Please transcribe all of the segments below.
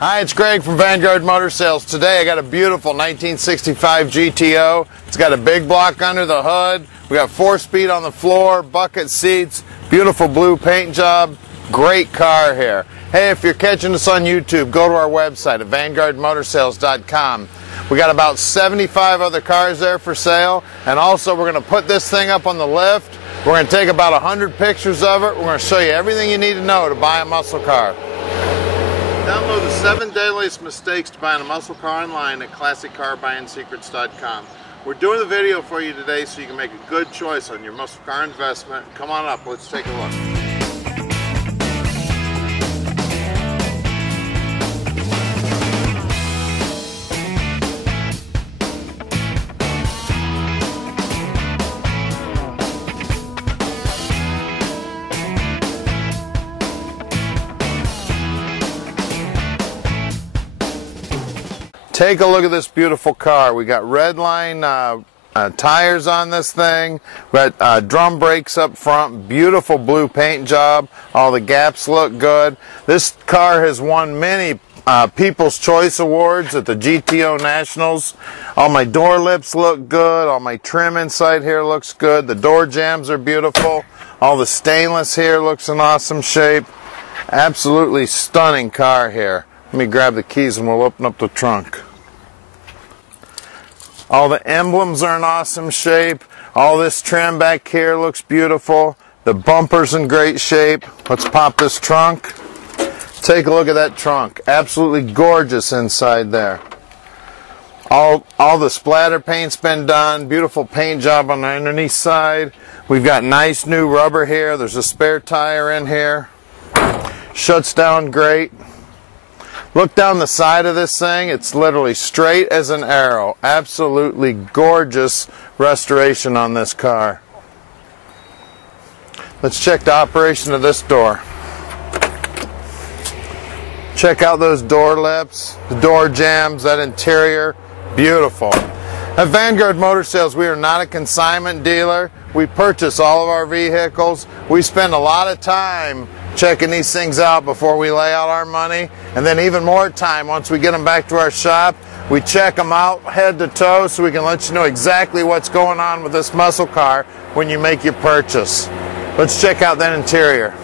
Hi, it's Greg from Vanguard Motor Sales. Today I got a beautiful 1965 GTO. It's got a big block under the hood. We got 4-speed on the floor, bucket seats, beautiful blue paint job. Great car here. Hey, if you're catching us on YouTube, go to our website at vanguardmotorsales.com. We got about 75 other cars there for sale, and also we're going to put this thing up on the lift. We're going to take about 100 pictures of it. We're going to show you everything you need to know to buy a muscle car. Download the 7 deadliest mistakes to buying a muscle car online at ClassicCarBuyingSecrets.com. We're doing the video for you today so you can make a good choice on your muscle car investment. Come on up, let's take a look. Take a look at this beautiful car. We got red line tires on this thing. We got drum brakes up front. Beautiful blue paint job. All the gaps look good. This car has won many People's Choice Awards at the GTO Nationals. All my door lips look good. All my trim inside here looks good. The door jambs are beautiful. All the stainless here looks in awesome shape. Absolutely stunning car here. Let me grab the keys and we'll open up the trunk. All the emblems are in awesome shape. All this trim back here looks beautiful. The bumper's in great shape. Let's pop this trunk. Take a look at that trunk. Absolutely gorgeous inside there. All the splatter paint's been done. Beautiful paint job on the underneath side. We've got nice new rubber here. There's a spare tire in here. Shuts down great. Look down the side of this thing. It's literally straight as an arrow. Absolutely gorgeous restoration on this car. Let's check the operation of this door. Check out those door lips, the door jambs, that interior. Beautiful. At Vanguard Motor Sales, we are not a consignment dealer. We purchase all of our vehicles. We spend a lot of time checking these things out before we lay out our money, and then even more time once we get them back to our shop. We check them out head to toe so we can let you know exactly what's going on with this muscle car when you make your purchase. Let's check out that interior.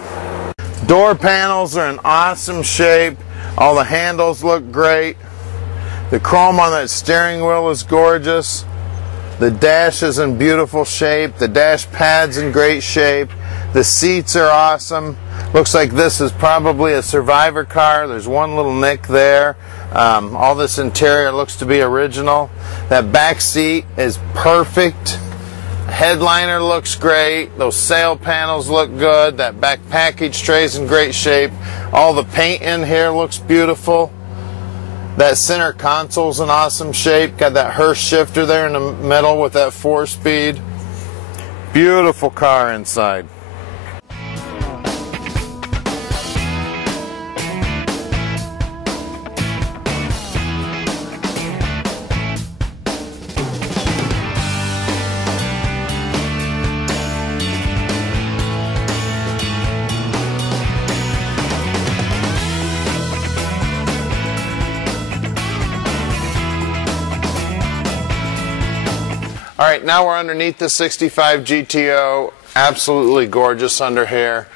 Door panels are in awesome shape. All the handles look great. The chrome on that steering wheel is gorgeous. The dash is in beautiful shape. The dash pad's in great shape. The seats are awesome. Looks like this is probably a survivor car. There's one little nick there. All this interior looks to be original. That back seat is perfect. Headliner looks great. Those sail panels look good. That back package tray's in great shape. All the paint in here looks beautiful. That center console's in awesome shape. Got that Hurst shifter there in the middle with that 4-speed. Beautiful car inside. Alright, now we're underneath the 65 GTO. Absolutely gorgeous under here.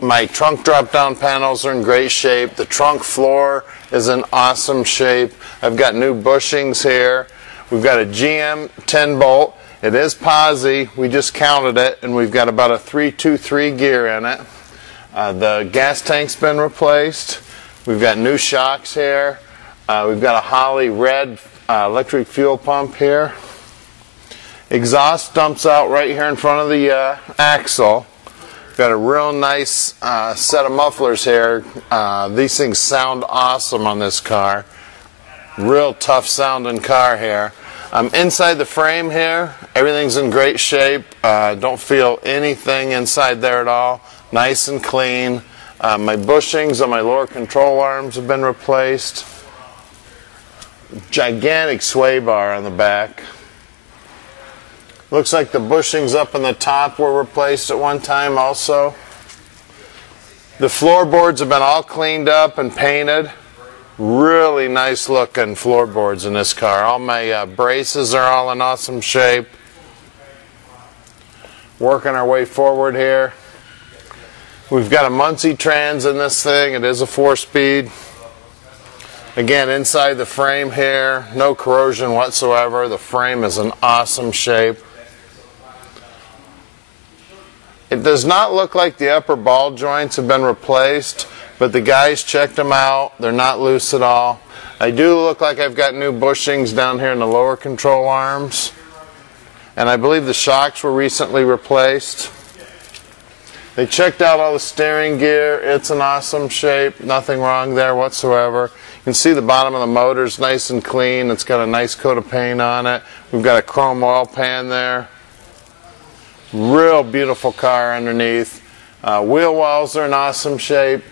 My trunk drop-down panels are in great shape. The trunk floor is in awesome shape. I've got new bushings here. We've got a GM 10-bolt. It is posi. We just counted it, and we've got about a 323 gear in it. The gas tank's been replaced. We've got new shocks here. We've got a Holley red electric fuel pump here. Exhaust dumps out right here in front of the axle. Got a real nice set of mufflers here. These things sound awesome on this car. Real tough sounding car here. Inside the frame here, everything's in great shape. Don't feel anything inside there at all. Nice and clean. My bushings on my lower control arms have been replaced. Gigantic sway bar on the back. Looks like the bushings up on the top were replaced at one time also. The floorboards have been all cleaned up and painted. Really nice looking floorboards in this car. All my braces are all in awesome shape. Working our way forward here. We've got a Muncie trans in this thing. It is a 4-speed. Again, inside the frame here, no corrosion whatsoever. The frame is in awesome shape. It does not look like the upper ball joints have been replaced, but the guys checked them out. They're not loose at all. I do look like I've got new bushings down here in the lower control arms. And I believe the shocks were recently replaced. They checked out all the steering gear. It's in awesome shape. Nothing wrong there whatsoever. You can see the bottom of the motor is nice and clean. It's got a nice coat of paint on it. We've got a chrome oil pan there. Real beautiful car underneath. Wheel wells are in awesome shape.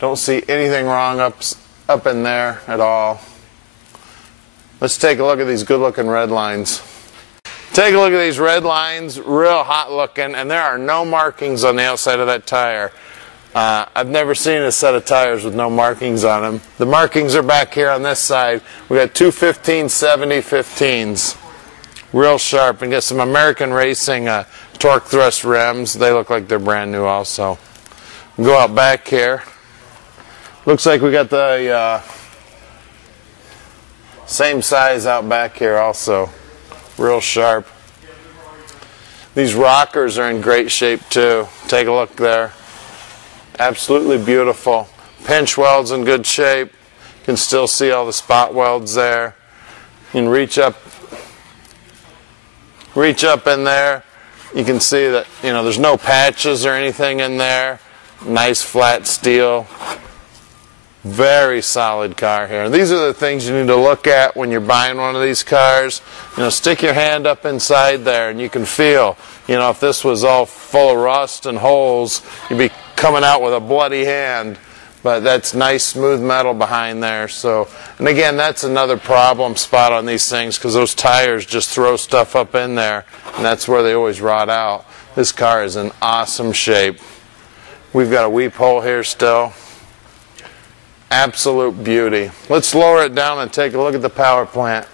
Don't see anything wrong up in there at all. Let's take a look at these good looking red lines. Take a look at these red lines, real hot looking, and there are no markings on the outside of that tire. I've never seen a set of tires with no markings on them. The markings are back here on this side. We got two 1570 15s. Real sharp, and get some American Racing torque thrust rims. They look like they're brand new also. Go out back here. Looks like we got the same size out back here also. Real sharp. These rockers are in great shape too. Take a look there. Absolutely beautiful. Pinch welds in good shape. You can still see all the spot welds there. You can reach up in there. You can see that, you know, there's no patches or anything in there. Nice flat steel. Very solid car here. These are the things you need to look at when you're buying one of these cars. You know, stick your hand up inside there and you can feel, you know, if this was all full of rust and holes, you'd be coming out with a bloody hand. But that's nice smooth metal behind there. So, and again, that's another problem spot on these things, because those tires just throw stuff up in there, and that's where they always rot out. This car is in awesome shape. We've got a weep hole here still. Absolute beauty. Let's lower it down and take a look at the power plant.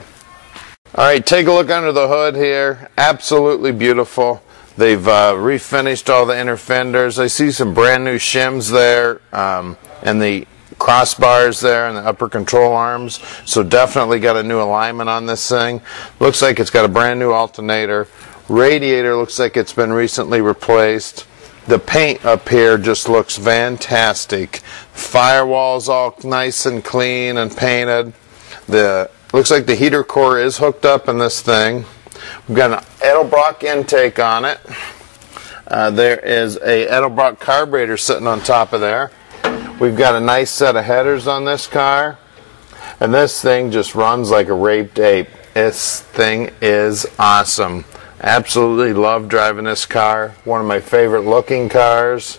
All right, take a look under the hood here. Absolutely beautiful. They've refinished all the inner fenders. I see some brand new shims there, and the crossbars there and the upper control arms. So definitely got a new alignment on this thing. Looks like it's got a brand new alternator. Radiator looks like it's been recently replaced. The paint up here just looks fantastic. Firewall's all nice and clean and painted. Looks like the heater core is hooked up in this thing. We've got an Edelbrock intake on it. There is a Edelbrock carburetor sitting on top of there. We've got a nice set of headers on this car. And this thing just runs like a raped ape. This thing is awesome. Absolutely love driving this car. One of my favorite looking cars.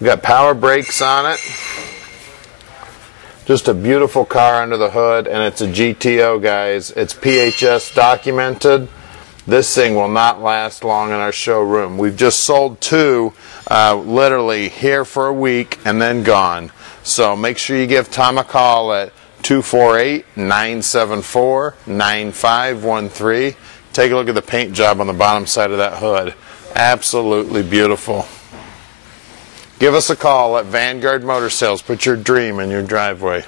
We've got power brakes on it. Just a beautiful car under the hood, and it's a GTO, guys. It's PHS documented. This thing will not last long in our showroom. We've just sold two, literally here for a week and then gone. So make sure you give Tom a call at 248-974-9513. Take a look at the paint job on the bottom side of that hood. Absolutely beautiful. Give us a call at Vanguard Motor Sales. Put your dream in your driveway.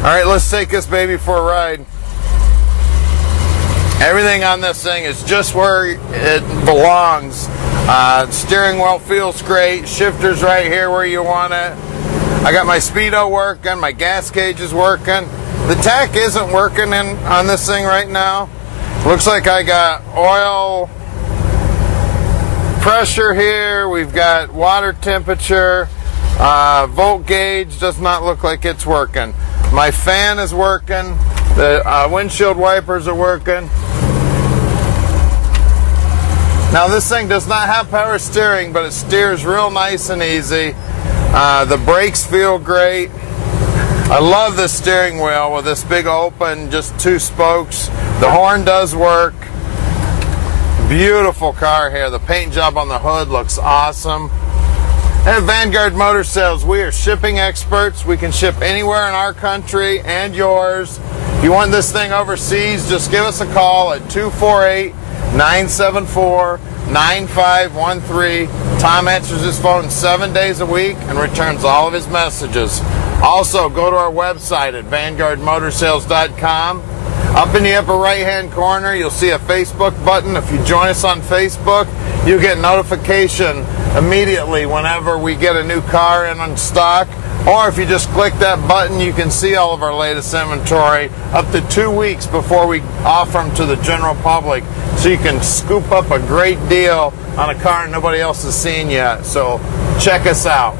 All right, let's take this baby for a ride. Everything on this thing is just where it belongs. Steering wheel feels great. Shifter's right here where you want it. I got my speedo working. My gas gauge is working. The tach isn't working on this thing right now. Looks like I got oil pressure here. We've got water temperature. Volt gauge does not look like it's working. My fan is working. The windshield wipers are working. Now this thing does not have power steering, but it steers real nice and easy. The brakes feel great. I love this steering wheel with this big open, just 2 spokes. The horn does work. Beautiful car here. The paint job on the hood looks awesome. At Vanguard Motor Sales, we are shipping experts. We can ship anywhere in our country and yours. If you want this thing overseas, just give us a call at 248-974-9513. Tom answers his phone 7 days a week and returns all of his messages. Also, go to our website at vanguardmotorsales.com. Up in the upper right-hand corner, you'll see a Facebook button. If you join us on Facebook, you get notification immediately whenever we get a new car in on stock. Or if you just click that button, you can see all of our latest inventory up to 2 weeks before we offer them to the general public. So you can scoop up a great deal on a car nobody else has seen yet. So check us out.